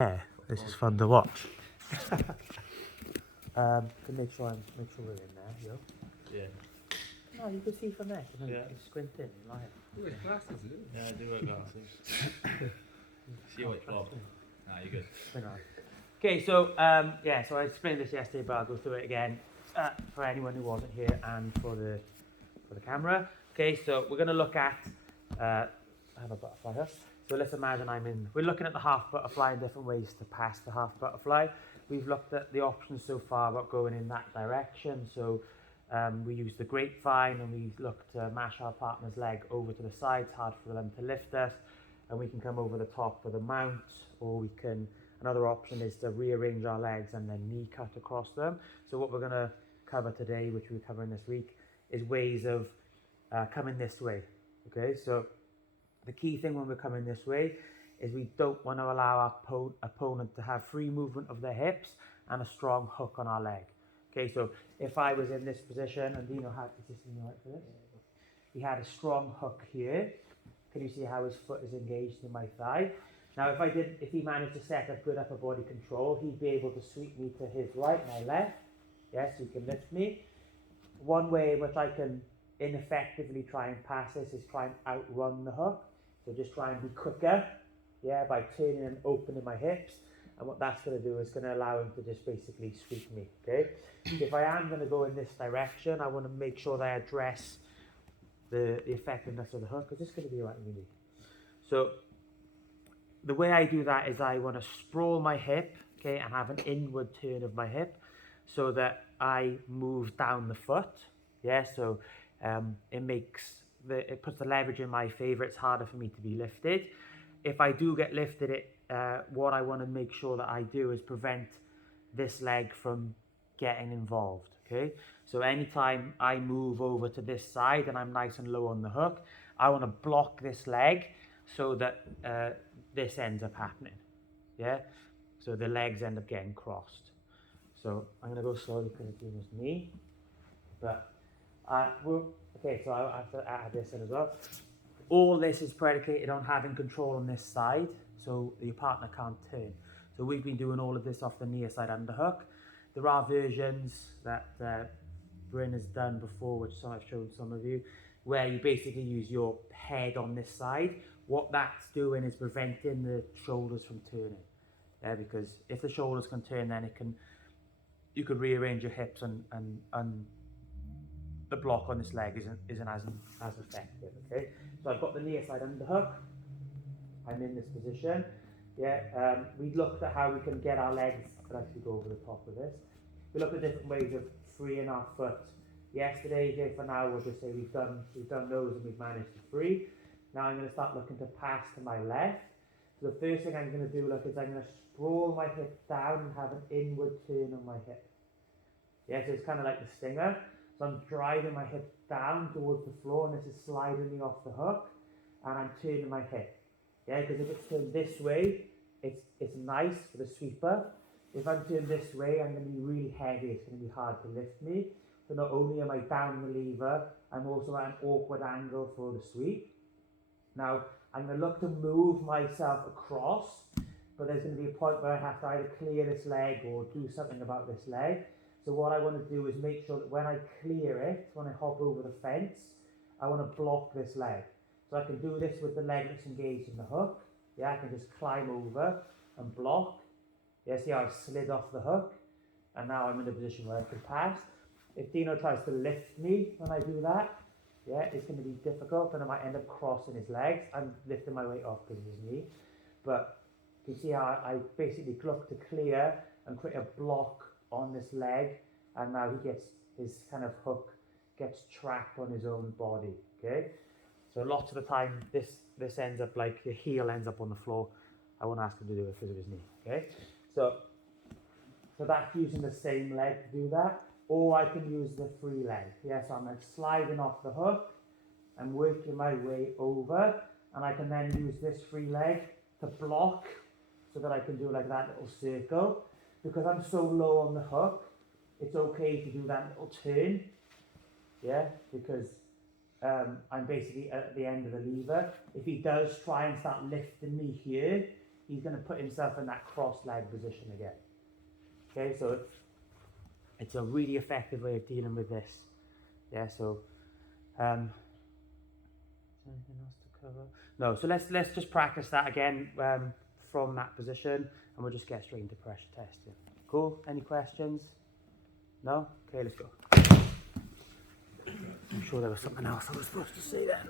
Yeah, this is fun to watch. To make sure we're in there, yo. Yeah. No, you can see from there. You know, Yeah. you squint in, you lie. You wear glasses, isn't it? Yeah, I do wear glasses. See what Bob. Nah, you're good. Hang on. Okay, so yeah, so I explained this yesterday, but I'll go through it again for anyone who wasn't here and for the camera. Okay, so we're going to look at I have a butterfly here. So let's imagine we're looking at the half butterfly and different ways to pass the half butterfly. We've looked at the options so far about going in that direction. So we used the grapevine and we looked to mash our partner's leg over to the side. It's hard for them to lift us, and we can come over the top for the mount, or we can, another option is to rearrange our legs and then knee cut across them. So what we're going to cover today, which we're covering this week, is ways of coming this way. Okay, so the key thing when we're coming this way is we don't want to allow our opponent to have free movement of their hips and a strong hook on our leg. Okay, so if I was in this position and Dino had, is this right for this? He had a strong hook here. Can you see how his foot is engaged in my thigh? Now if he managed to set up good upper body control, he'd be able to sweep me to his right, my left. Yes, he can lift me. One way in which I can ineffectively try and pass this is try and outrun the hook. So just try and be quicker, yeah, by turning and opening my hips. And what that's going to do is going to allow him to just basically sweep me, okay? If I am going to go in this direction, I want to make sure that I address the effectiveness of the hook, because it's going to be right in the knee. So the way I do that is I want to sprawl my hip, okay, and have an inward turn of my hip so that I move down the foot, yeah, so it puts the leverage in my favor. It's harder for me to be lifted. If I do get lifted, what I want to make sure that I do is prevent this leg from getting involved. Okay, so anytime I move over to this side and I'm nice and low on the hook, I want to block this leg so that this ends up happening. Yeah, so the legs end up getting crossed. So I'm going to go slowly because it's Dino's knee, but okay, so I have to add this in as well. All this is predicated on having control on this side, so your partner can't turn. So we've been doing all of this off the near side underhook. There are versions that Bryn has done before, which I've shown some of you, where you basically use your head on this side. What that's doing is preventing the shoulders from turning. Yeah, because if the shoulders can turn, then you could rearrange your hips and the block on this leg isn't as effective. Okay, so I've got the near side underhook. I'm in this position. Yeah, we looked at how we can get our legs. I could actually go over the top of this. We looked at different ways of freeing our foot yesterday. Okay, for now we'll just say we've done those and we've managed to free. Now I'm going to start looking to pass to my left. So the first thing I'm going to do, is I'm going to sprawl my hip down and have an inward turn on my hip. Yeah, so it's kind of like the stinger. So I'm driving my hip down towards the floor, and this is sliding me off the hook, and I'm turning my hip. Yeah, because if it's turned this way, it's nice for the sweeper. If I'm turned this way, I'm going to be really heavy. It's going to be hard to lift me. So not only am I down the lever, I'm also at an awkward angle for the sweep. Now, I'm going to look to move myself across, but there's going to be a point where I have to either clear this leg or do something about this leg. So what I want to do is make sure that when I clear it, when I hop over the fence, I want to block this leg. So I can do this with the leg that's engaged in the hook. Yeah, I can just climb over and block. Yeah, see how I slid off the hook? And now I'm in a position where I can pass. If Dino tries to lift me when I do that, yeah, it's going to be difficult and I might end up crossing his legs. I'm lifting my weight off because of his knee. But you can see how I basically look to clear and create a block on this leg, and now he gets his kind of hook gets trapped on his own body. Okay, so lots of the time this ends up like the heel ends up on the floor. I won't ask him to do it because of his knee. Okay, so that's using the same leg to do that, or I can use the free leg. Yeah, so I'm like sliding off the hook, I'm working my way over, and I can then use this free leg to block so that I can do like that little circle. Because I'm so low on the hook, it's okay to do that little turn, yeah, because I'm basically at the end of the lever. If he does try and start lifting me here, he's going to put himself in that cross-leg position again. Okay, so it's a really effective way of dealing with this. Yeah, so is there anything else to cover? No, so let's just practice that again from that position, and we'll just get straight into pressure testing. Cool? Any questions? No? Okay, let's go. I'm sure there was something else I was supposed to say then.